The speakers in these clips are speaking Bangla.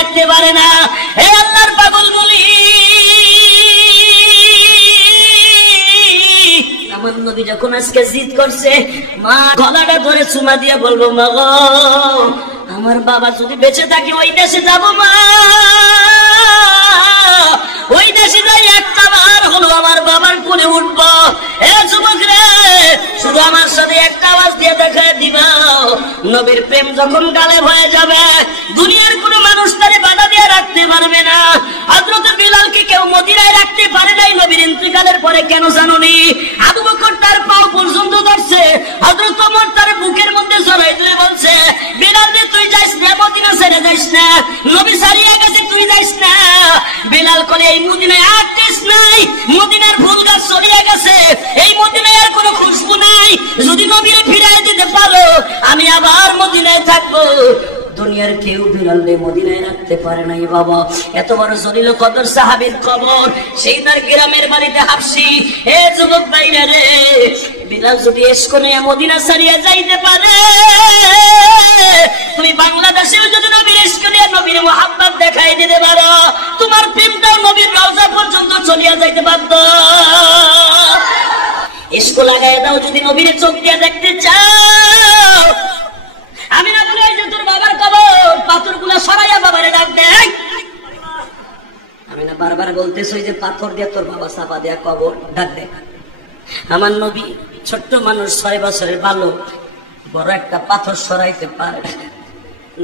রাখতে পারে না। হে আল্লাহর পাগল বলি, আমার নবী যখন আজকে জিদ করছে, মা গলাটা ধরে চুমা দিয়ে বলবো, মা গো আমার বাবা যদি বেঁচে থাকে ওই দেশে যাবো মা, ওই দেশে যাই একটা বার হলো আমার বাবার কোলে উঠবো। এ যুবক রে, শুধু আমার সাথে একটা আওয়াজ দিয়ে দেখায় দিবা, নবীর প্রেম যখন গালেব হয়ে যাবে দুনিয়ার কোনো মানুষ তারে বাধা দিয়ে রাখতে পারবে না। হযরত বিলালকে কেউ মদিনায় রাখতে পারে নাই নবীর ইন্তিকালের পরে, কেন জানুনি? আবু বকর তার পাও পর্যন্ত ধরছে, হযরত ওমর তার বুকের মধ্যে জড়াই ধরে বলছে, বিলাল রে তুই যাইস না, মদিনা ছেড়ে যাইস না, নবী ছাড়িয়ে গেছে তুই যাইস না। বিলাল বলে, এই মদিনায় আর টেস্ট নাই, মদিনার ফুল গাছ ছড়িয়ে গেছে, এই মদিনায় আর কোনো খুশবু নাই, যদি নবীরে ফিরিয়ে দিতে পারো আমি আবার মদিনায় থাকবো। দুনিয়ার কেউ বিলালকে মদিনায় রাখতে পারে নাই বাবা। এত বড় জলিল কদর সাহাবীর কবর, সেই তার গ্রামের বাড়িতে হাফসি। হে যুবক ভাইরা রে, বিলাল যদি এসকো নিয়ে মদিনা ছাড়িয়ে যাইতে পারে, তুমি বাংলাদেশেও যদি নবীর এসকো নিয়ে নবীর মুহাব্বত দেখাই দিতে পারো, তোমার প্রেমটাও নবীর রওজা পর্যন্ত চলিয়া যাইতে পারত। এসকো লাগাই দাও যদি নবীর চোখ দিয়ে দেখতে চাও। আমি না বলি যে তোর বাবার কবর, পাথরগুলো সরাইয়া বাবারে ডাক দে। আমি না বারবার বলতেছি যে পাথর দিয়ে তোর বাবা চাপা দেয়া কবর ডাক দে। আমার নবী ছোট্ট মানুষ, 6 বছরের বালক, বড় একটা পাথর সরাইতে পারে।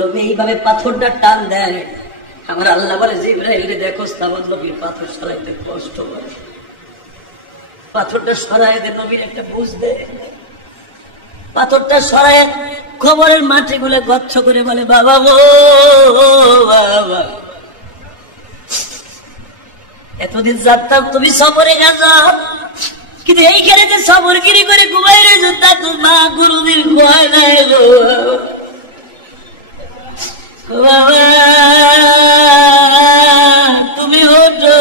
নবী এইভাবে পাথরটা টান দেয়। আমার আল্লাহ বলে, জিবরাইল রে দেখো আমার নবীর পাথর সরাইতে কষ্ট হয়, পাথরটা সরাই দে, নবীর একটা বুঝ দে। পাথরটা সরাই কবরের মাটি গুলো গচ্ছ করে বলে, বাবা গো বাবা, এতদিন জানতাম তুমি সবরে গেছো, কিন্তু এইখানে যে সবরগিরি করে ঘুমাই রয়েছো তা তো মা গুরুদিন ভয় নাই গো বাবা, তুমি হতো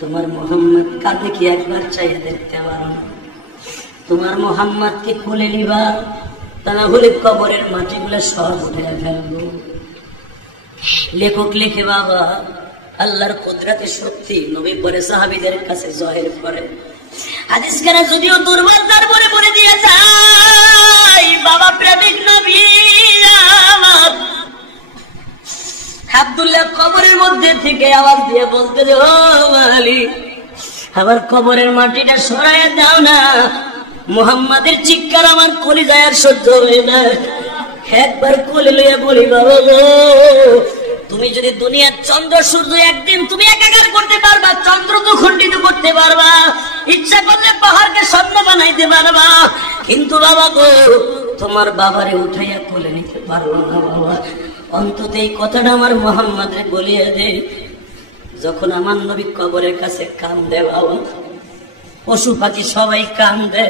তোমার মোহাম্মদ কাঁদে কি একবার চাইয়া দেখতে পারো না? তোমার মোহাম্মদকে কোলে নিবা, তা না হলে কবরের মাটিগুলো সব উঠে ফেলবো। লেখক লিখে বাবা, আল্লাহর কুদরতে শক্তি নবী পরে সাহাবীদের কাছে জাহির করে। হাদিস কারা যদিও দুর্বল, তারপরে বলে দিয়ে যায় বাবা প্রেমিক নবী আমার আব্দুল্লাহ কবরের মধ্যে থেকে আওয়াজ দিয়ে বলতে যে, ও মালিক আমার কবরের মাটিটা সরাইয়া দাও না, মুহাম্মাদের চিৎকার আমার কলিজায় আর সহ্য হয় না। একবার কোলে লইয়া বলি, বাবা গো তুমি যদি দুনিয়ার চন্দ্র সূর্য একদিন তুমি একাকার করতে পারবা, চন্দ্র তো খণ্ডিত করতে পারবা, ইচ্ছা করলে পাহাড়কে স্বর্ণ বানাইতে পারবা, কিন্তু বাবা গো তোমার বাবারে উঠাইয়া কোলে নিতে পারবো না বাবা। অন্তত এই কথাটা আমার মুহাম্মাদরে বলিয়া দে। যখন আমার নবী কবরের কাছে কান্দে বাবা, পশু পাখি সবাই কান্দে,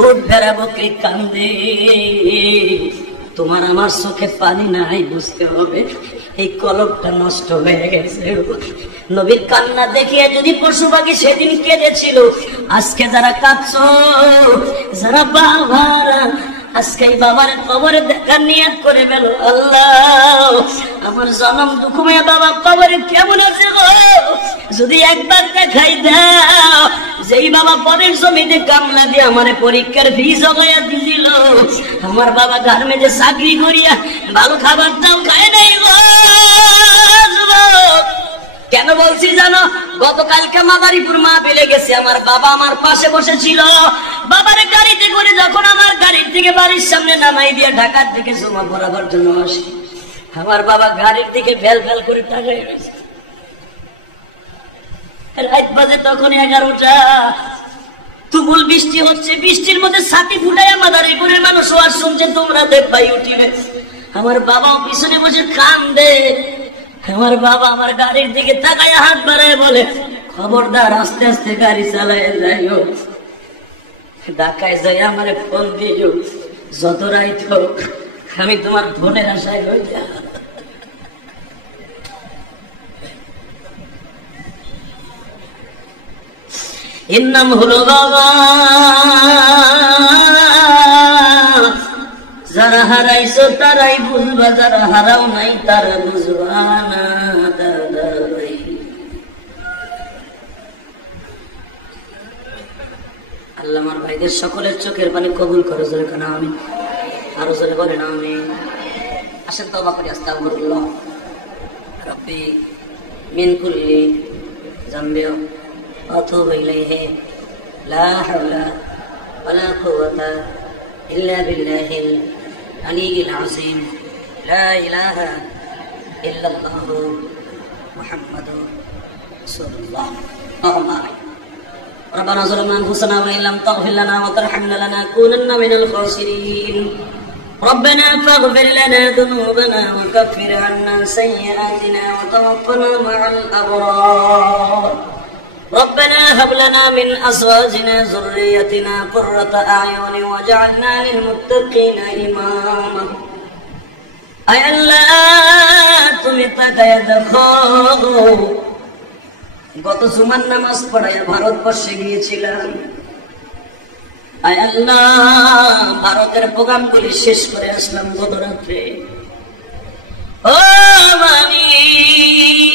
উট ভেড়া বকরি কান্দে, তোমার আমার চোখে পানি নাই, বুঝতে হবে এই কলবটা নষ্ট হয়ে গেছে। নবীর কান্না দেখিয়ে যদি পশু পাখি সেদিন কেঁদেছিল, আজকে যারা কাঁদছ, যারা বাবারা আজকে বাবার কবরে দেখার নিয়ত করে গেল, আল্লাহ আমার জনম দুঃখময় বাবা কবরে কেমন আছে গো, যদি একবার দেখাই দাও। যেই বাবা পরের জমিতে কামলা দিয়ে আমার পরীক্ষার ফি জগাইয়া দিছিল, আমার বাবা গার্মেন্টে চাকরি করিয়া ভালো খাবারটাও খায় নাই গো। কেন বলছি জানো? গতকালকে মাদারীপুর মাহফিলে গেছি, আমার বাবা আমার পাশে বসেছিল, বাবার গাড়িতে করে যখন আমার গাড়ির থেকে বাড়ির সামনে নামাই দিয়ে ঢাকার দিকে জমা পড়াবার জন্য আসি, আমার বাবা গাড়ির দিকে ভেল ভেল করে তাকাই রয়েছে। রাত বাজে তখন 11টা, তুমুল বৃষ্টি হচ্ছে, বৃষ্টির মধ্যে ছাতি ফুটাইয়া মাদারীপুরের মানুষ আর শুনছে তোমরা দেখ ভাই উঠিবে। আমার বাবা পিছনে বসে কান্দে। আমার বাবা আমার গাড়ির দিকে তাকায় হাত বাড়ায় বলে, খবরদার আস্তে আস্তে গাড়ি চালায় যাইও, ঢাকায় যাই আমার ফোন দিও, যত রাইত হোক আমি তোমার ফোনের আশায় হয়ে যা। এর নাম হলো বাবা, যারা হারাইছো তারাই বুঝবা, যারা হারাও নাই তারা বুঝবা না দাদাই। আল্লাহ আমার ভাইদের সকলের চোখের পানি কবুল করে, জোরে কেন আমি আরো জোরে বলে না আমি। আসেন তওবা করি, আস্তাগফিরুল্লাহ রব্বি মিন কুল্লি যামবি ওয়া আতুবু ইলাইহি লা হাওলা ওয়ালা কুওয়াতা ইল্লা বিল্লাহিল আলিয়্যিল আযীম লা ইলাহা ইল্লাল্লাহু মুহাম্মাদুর রাসূলুল্লাহ। আল্লাহুম্মা আমিন। ربنا ظلمنا أنفسنا وإن لم تغفر لنا وترحمنا لنكونن من الخاسرين. ربنا فاغفر لنا ذنوبنا وكفر عنا سيئاتنا وتوفنا مع الأبرار. ربنا هب لنا من أزواجنا ذريتنا قرة أعين واجعلنا للمتقين إماما. أي الله তুমি তাকায়া দেখো, গত জুমার নামাজ পড়াইয়া ভারতবর্ষে গিয়েছিলাম। আয় আল্লাহ, ভারতের প্রোগ্রাম গুলি শেষ করে আসলাম গত রাত্রে। ও মালিক,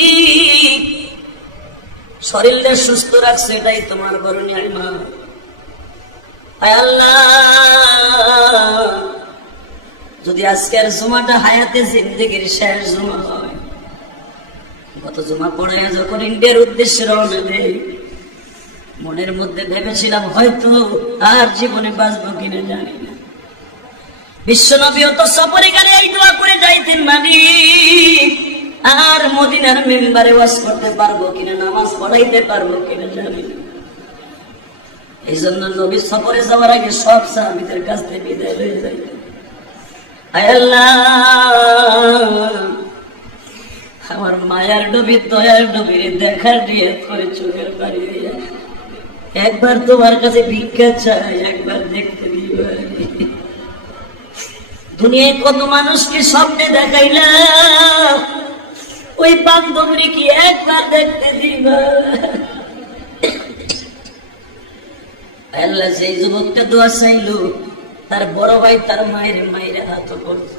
শরীরটা সুস্থ রাখছে, এটাই তোমার বড় নিয়ামত। আয় আল্লাহ, যদি আজকের জুমাটা হায়াতে জিন্দেগির শেষ জুমা হয়, গত জুমা পড়ে যখন ইন্ডিয়ার উদ্দেশ্যে রওনা দেই, মনের মধ্যে ভেবেছিলাম হয়তো আর জীবনে বাঁচবো কিনা জানি না। বিশ্বনবীও তো সফরে গেলে এই দোয়া করে যাইতেন, মালিক আর মদিনার মেম্বারে ওয়াজ করতে পারবো কিনা, নামাজ পড়াইতে পারবো কিনা জানি না। এই জন্য নবী সফরে যাওয়ার আগে সব সাহাবীদের কাছ থেকে বিদায় হয়ে যাইতেন। আয় আল্লাহ, আমার মায়ার নবী দয়ার নবীর দেখা দিয়ে করে চোখের পানি দিয়ে একবার তোমার কাছে ভিক্ষা চাই, একবার দেখতে দিবা। দুনিয়ায় কত মানুষকে স্বপ্নে দেখাইলাম, ওই বান্ধবী কি একবার দেখতে দিবা? আল্লাহ, সেই যুবকটা দোয়া চাইলো, তার বড় ভাই তার মায়ের মায়ের হাত পড়ছে,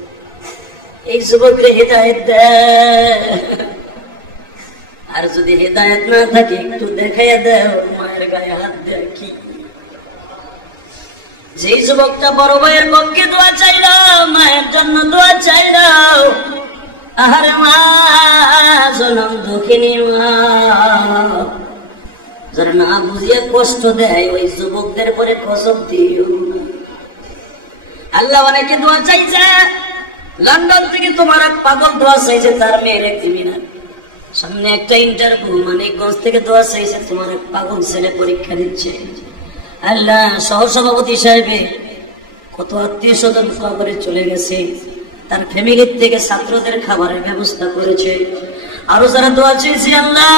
এই যুবককে হেদায়েত দেয়। আর যদি হেদায়েত না থাকে একটু দেখাইয়া দেয়, মায়ের গায়ে হাত দেয় কি? যে যুবকটা বড় ভাইয়ের পক্ষে দোয়া চাইল, মায়ের জন্য দোয়া চাইল, আর মা জনম দুঃখিনী মা, যারা না বুঝিয়ে কষ্ট দেয় ওই যুবকদের পরে কসম দিও না। আল্লাহ অনেকে দোয়া চাইছে, লন্ডন থেকে তোমার এক পাগল দোয়া চাইছে, তার মেয়ের এক্সামিনার, সামনে একটা ইন্টারভিউ, মানিকগঞ্জ থেকে দোয়া চাইছে, তোমার এক পাগল ছেলে পরীক্ষা দিচ্ছে। আল্লাহ, সহসভাপতি সাহেবে কত আত্মীয় স্বজন খবরে চলে গেছে, তার ফ্যামিলির থেকে ছাত্রদের খাবারের ব্যবস্থা করেছে। আরো যারা দোয়া চেয়েছে, আল্লাহ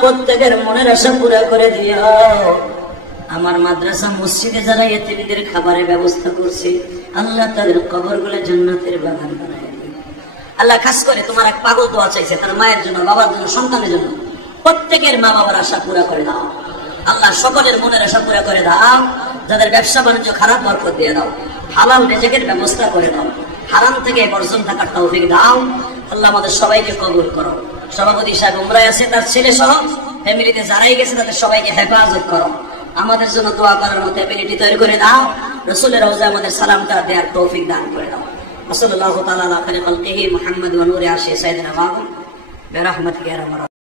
প্রত্যেকের মনের আশা পুরা করে দিও। আমার মাদ্রাসা মসজিদে যারা এতিমদের খাবারের ব্যবস্থা করছে, আল্লাহ তাদের কবরগুলো জান্নাতের বাগান বানায় দিন। আল্লাহ, খাস করে তোমার এক পাগল দোয়া চাইছে, তার মায়ের জন্য, বাবার জন্য, সন্তানের জন্য, প্রত্যেকের মা বাবার আশা পুরা করে দাও। আল্লাহ, সকলের মনের আশা পুরা করে দাও। যাদের ব্যবসা বাণিজ্য খারাপ, বরকত দিয়ে দাও। হালাল রিজিকের ব্যবস্থা করে দাও। হারাম থেকে বর্জন থাকার তৌফিক দাও। আল্লাহ, আমাদের সবাইকে কবুল করো। সভাপতি সাহেব উমরায় আছে, তার ছেলে সহ ফ্যামিলিতে যারাই গেছে তাদের সবাইকে হেফাজত করো। আমাদের জন্য দোয়া করার মতো এবিলিটি তৈরি করে দাও। রাসূলের রওজায় আমাদের সালামটা দেওয়ার তৌফিক দান করে দাও। সাল্লাল্লাহু তাআলা আলা খালিকিহি মুহাম্মদ ওয়া নূরি আরশি সাইয়্যিদিনা ওয়া বিরহমাতিকা ইয়া রাহমান।